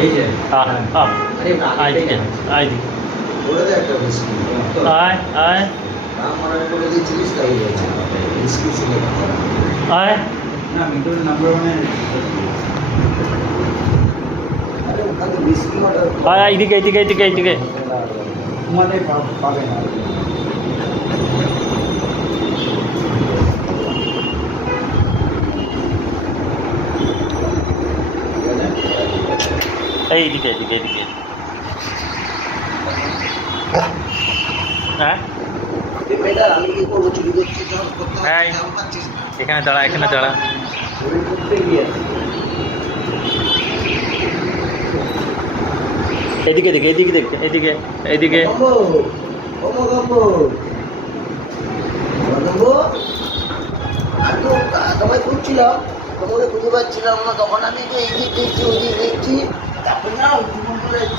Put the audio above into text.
এই যে আয় দিকে আয় দিকে বলে দে একটা বিস্কি আয় আয় আমার করে দিয়েছিলিস তাই হয়েছে বিস্কি ছিল আয় না মিটুর নাম্বার মানে আরে ওখানে বিস্কি অর্ডার আয় এইদিকে এইদিকে এইদিকে এইদিকে তোমাদের পাবে না এইদিকে এইদিকে এইদিকে হ্যাঁ বেটার আমি কি করবো চুরি করতে যখন করতে হ্যাঁ। পারছিস না এখানে দাঁড়া এখানে দাঁড়া চুরি করতে গিয়ে এদিকে দেখে এদিকে দেখে এদিকে এদিকে গম্বো গম্বো আমি তো কামাই করছিলাম তোমাকে খুঁজে পাচ্ছিলাম না তখন আমি তো এই দিক দেখছি ওই দিক